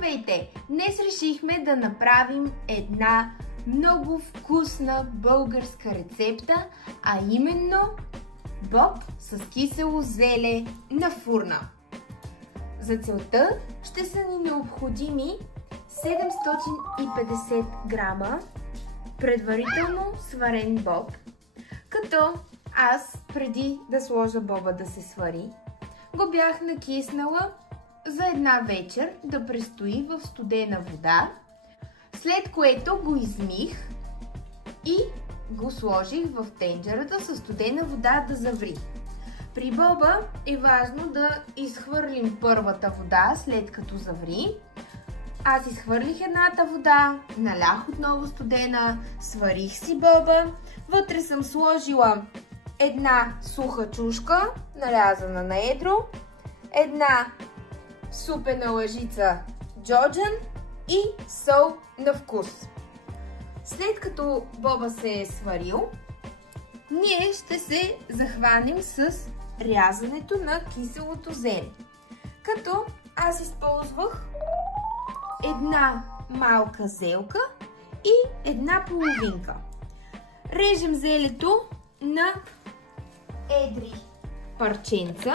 Здравейте! Днес решихме да направим една много вкусна българска рецепта, а именно боб с кисело зеле на фурна. За целта ще са ни необходими 750 грама предварително сварен боб, като аз преди да сложа боба да се свари, го бях накиснала за една вечер да престои в студена вода, след което го измих и го сложих в тенджерата със студена вода да заври. При боба е важно да изхвърлим първата вода след като заври. Аз изхвърлих едната вода, налях отново студена, сварих си боба, вътре съм сложила една суха чушка, нарязана на едро, една супена лъжица джоджан и сол на вкус. След като боба се е сварил, ние ще се захванем с рязането на киселото зеле. Като аз използвах една малка зелка и една половинка. Режем зелето на едри парченца.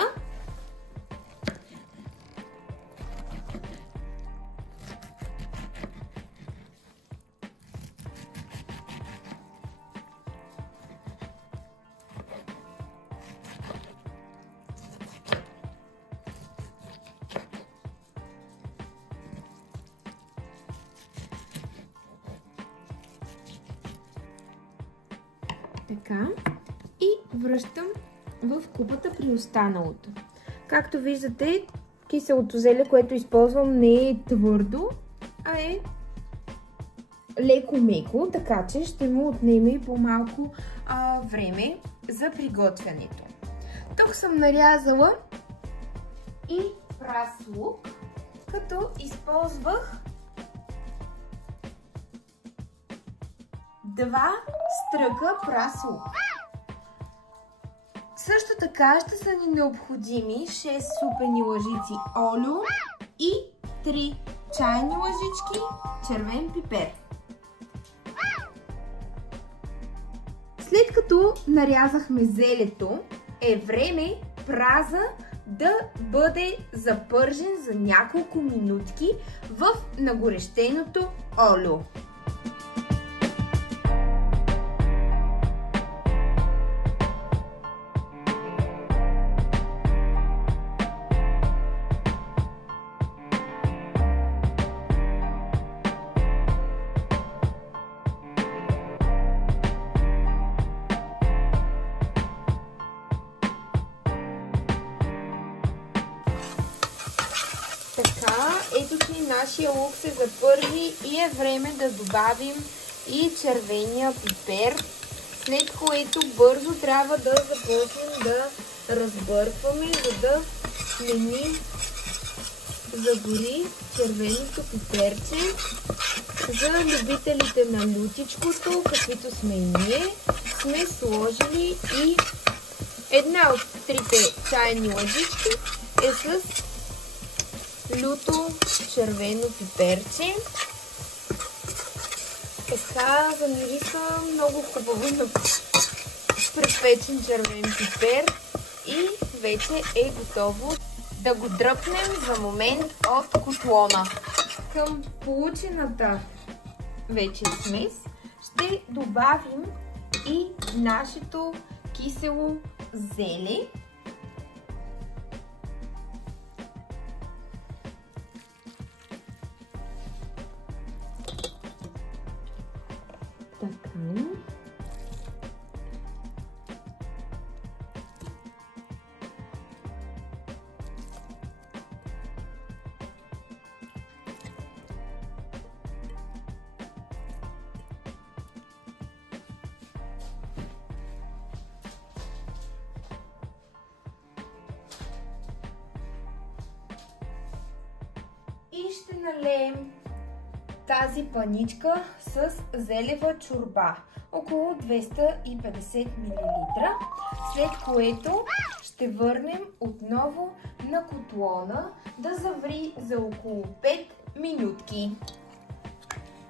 Така, и връщам в купата при останалото. Както виждате, киселото зеле, което използвам, не е твърдо, а е леко-меко, така че ще му отнеме и по-малко време за приготвянето. Тук съм нарязала и прас лук, като използвах 2 стръка прас лук. Също така ще са ни необходими 6 супени лъжици олио и 3 чайни лъжички червен пипер. След като нарязахме зелето, е време праза да бъде запържен за няколко минутки в нагорещеното олио. Така, ето си нашия лук се запърви и е време да добавим и червения пипер, след което бързо трябва да започнем да разбъркваме, за да не ни загори червеното пиперче. За любителите на лютичкото, каквито сме и ние, сме сложили и една от 3 чайни лъжички е с люто червено пиперче. Така замириса много хубаво на препечен червен пипер и вече е готово да го дръпнем за момент от котлона. Към получената вече смес ще добавим и нашето кисело зеле. Така. И ще налеем тази паничка с зелева чорба, около 250 мл, след което ще върнем отново на котлона да заври за около минутки.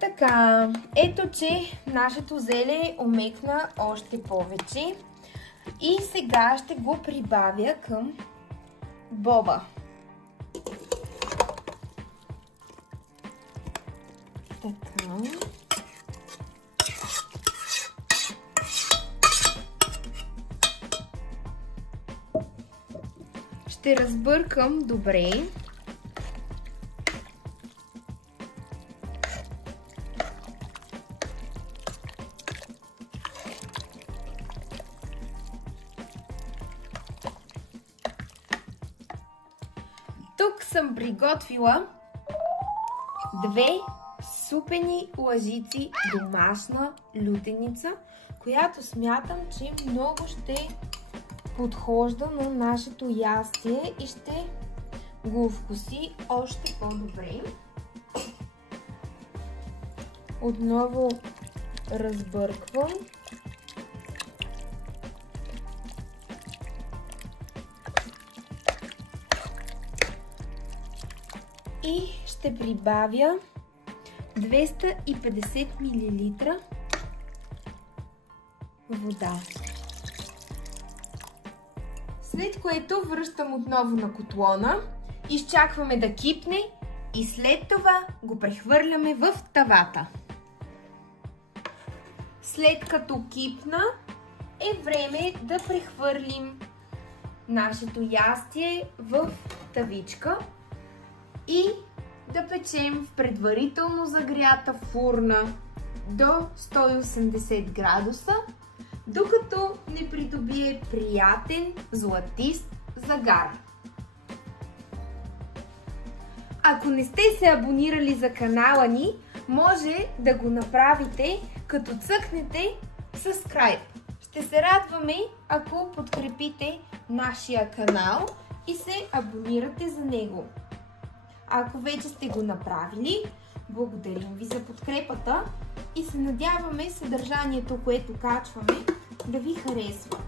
Така, ето че нашето зеле омекна още повече и сега ще го прибавя към боба. Така. Ще разбъркам добре. Тук съм приготвила 2 супени лъжици домашна лютеница, която смятам, че много ще подхожда на нашето ястие и ще го вкуси още по-добре. Отново разбърквам. И ще прибавя 250 мл вода. След което връщам отново на котлона, изчакваме да кипне и след това го прехвърляме в тавата. След като кипна, е време да прехвърлим нашето ястие в тавичка и да печем в предварително загрята фурна до 180 градуса, докато не придобие приятен златист загар. Ако не сте се абонирали за канала ни, може да го направите, като цъкнете subscribe. Ще се радваме, ако подкрепите нашия канал и се абонирате за него. Ако вече сте го направили, благодарим ви за подкрепата и се надяваме съдържанието, което качваме, да ви харесва.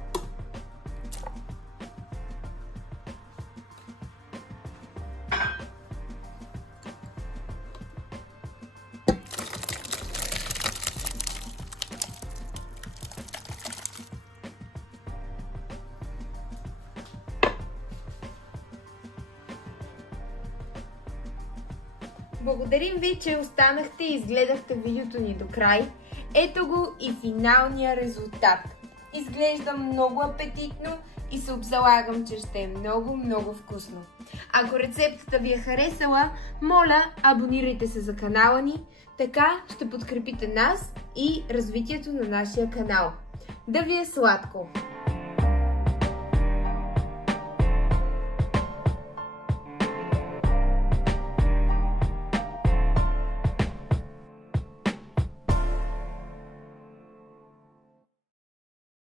Благодарим ви, че останахте и изгледахте видеото ни до край. Ето го и финалния резултат. Изглежда много апетитно и се обзалагам, че ще е много вкусно. Ако рецептата ви е харесала, моля, абонирайте се за канала ни, така ще подкрепите нас и развитието на нашия канал. Да ви е сладко!